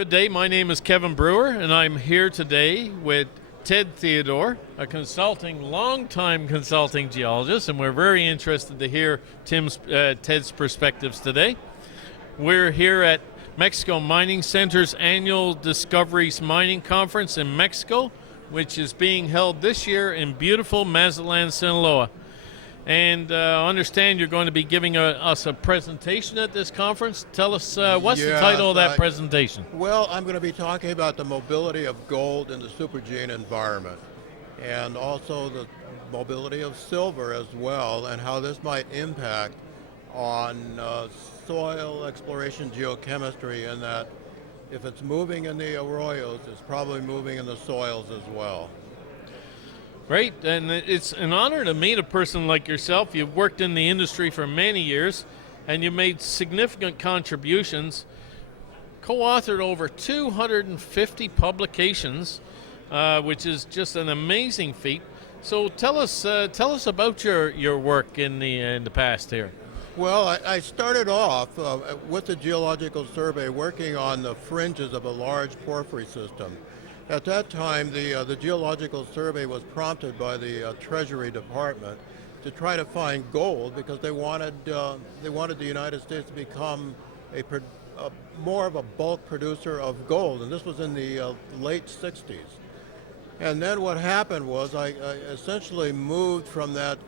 Good day. My name is Kevin Brewer, and I'm here today with Ted Theodore, a long-time consulting geologist, and we're very interested to hear Ted's perspectives today. We're here at Mexico Mining Center's annual Discoveries Mining Conference in Mexico, which is being held this year in beautiful Mazatlan, Sinaloa. And I understand you're going to be giving us a presentation at this conference. Tell us, what's the title of that presentation? Well, I'm going to be talking about the mobility of gold in the supergene environment, and also the mobility of silver as well, and how this might impact on soil exploration geochemistry, and that if it's moving in the arroyos, it's probably moving in the soils as well. Great, and it's an honor to meet a person like yourself. You've worked in the industry for many years, and you made significant contributions, co-authored over 250 publications, which is just an amazing feat. So tell us about your work in the past here. Well, I started off with the Geological Survey working on the fringes of a large porphyry system. At that time, the Geological Survey was prompted by the Treasury Department to try to find gold because they wanted the United States to become more of a bulk producer of gold, and this was in the late 60s. And then what happened was I essentially moved from that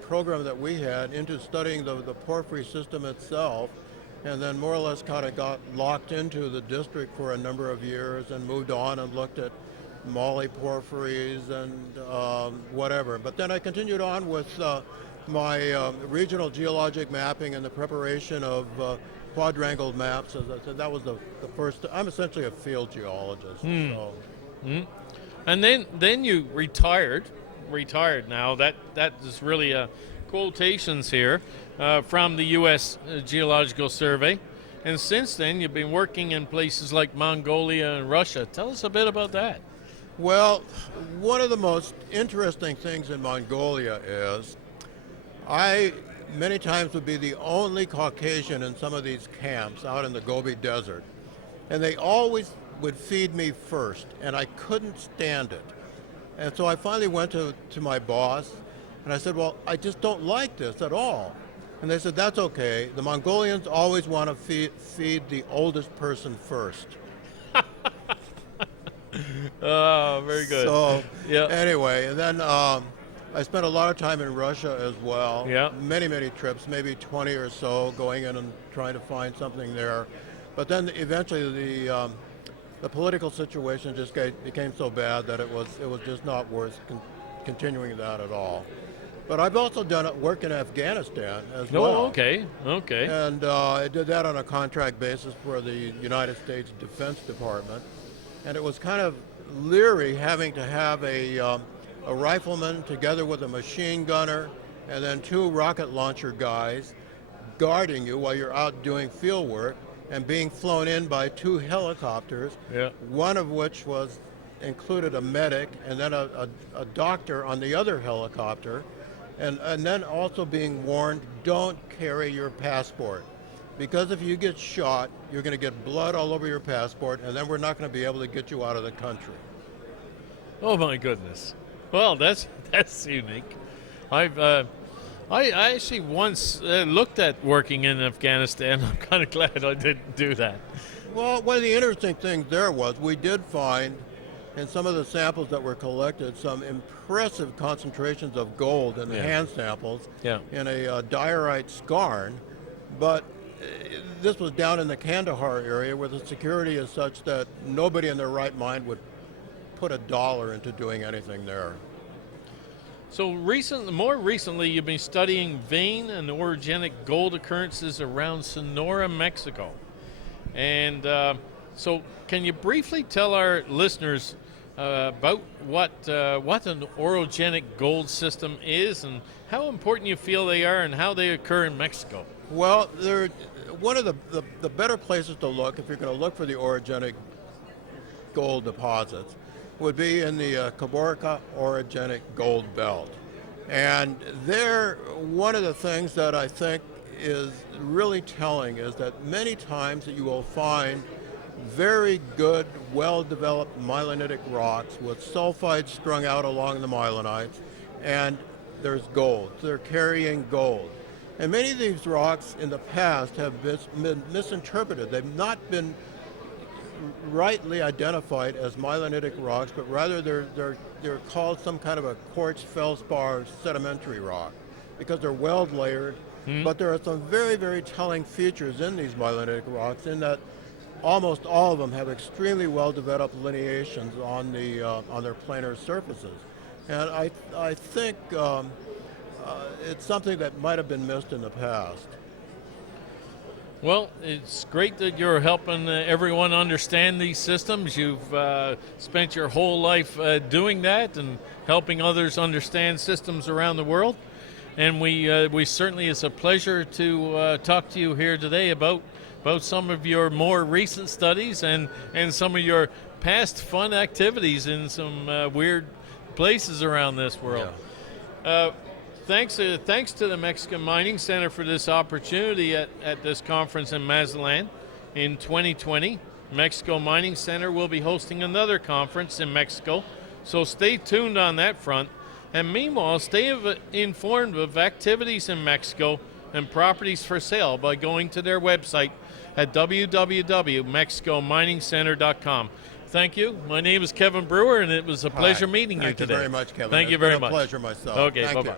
program that we had into studying the porphyry system itself, and then more or less kind of got locked into the district for a number of years and moved on and looked at moly porphyries and whatever. But then I continued on with my regional geologic mapping and the preparation of quadrangle maps. As I said, that was the first. I'm essentially a field geologist. So. And then you retired now. That is really quotations here from the U.S. Geological Survey. And since then, you've been working in places like Mongolia and Russia. Tell us a bit about that. Well, one of the most interesting things in Mongolia is I many times would be the only Caucasian in some of these camps out in the Gobi Desert. And they always would feed me first, and I couldn't stand it. And so I finally went to my boss, and I said, well, I just don't like this at all. And they said, that's okay. The Mongolians always want to feed the oldest person first. Oh, very good. So, yeah. Anyway, and then I spent a lot of time in Russia as well. Yeah. Many, many trips, maybe 20 or so, going in and trying to find something there. But then eventually the political situation just became so bad that it was just not worth continuing that at all. But I've also done work in Afghanistan as well. Oh, okay. And I did that on a contract basis for the United States Defense Department. And it was kind of leery having to have a rifleman together with a machine gunner and then two rocket launcher guys guarding you while you're out doing field work, and being flown in by two helicopters, one of which included a medic and then a doctor on the other helicopter, and then also being warned, don't carry your passport, because if you get shot, you're going to get blood all over your passport, and then we're not going to be able to get you out of the country. Oh my goodness. Well, that's unique. I actually once looked at working in Afghanistan. I'm kind of glad I didn't do that. Well, one of the interesting things there was we did find in some of the samples that were collected some impressive concentrations of gold in the hand samples in a diorite skarn, but this was down in the Kandahar area where the security is such that nobody in their right mind would put $1 into doing anything there. So more recently, you've been studying vein and orogenic gold occurrences around Sonora, Mexico. And so can you briefly tell our listeners about what an orogenic gold system is and how important you feel they are and how they occur in Mexico? Well, they're one of the better places to look if you're going to look for the orogenic gold deposits would be in the Caborca orogenic gold belt. And there, one of the things that I think is really telling is that many times that you will find very good, well-developed mylonitic rocks with sulfides strung out along the mylonites, and there's gold. They're carrying gold. And many of these rocks in the past have been misinterpreted. They've not been rightly identified as mylonitic rocks, but rather they're called some kind of a quartz feldspar sedimentary rock because they're weld layered. But there are some very, very telling features in these mylonitic rocks in that almost all of them have extremely well-developed lineations on their planar surfaces. And I think it's something that might have been missed in the past. Well, it's great that you're helping everyone understand these systems. You've spent your whole life doing that and helping others understand systems around the world. And we certainly, it's a pleasure to talk to you here today about some of your more recent studies and some of your past fun activities in some weird places around this world. Yeah. Thanks to the Mexican Mining Center for this opportunity at this conference in Mazatlan. In 2020, Mexico Mining Center will be hosting another conference in Mexico, so stay tuned on that front. And meanwhile, stay informed of activities in Mexico and properties for sale by going to their website at www.mexicominingcenter.com. Thank you. My name is Kevin Brewer, and it was a pleasure meeting you today. Thank you very much, Kevin. Thank you very much. It's been a pleasure myself. Okay, Thank bye-bye. you.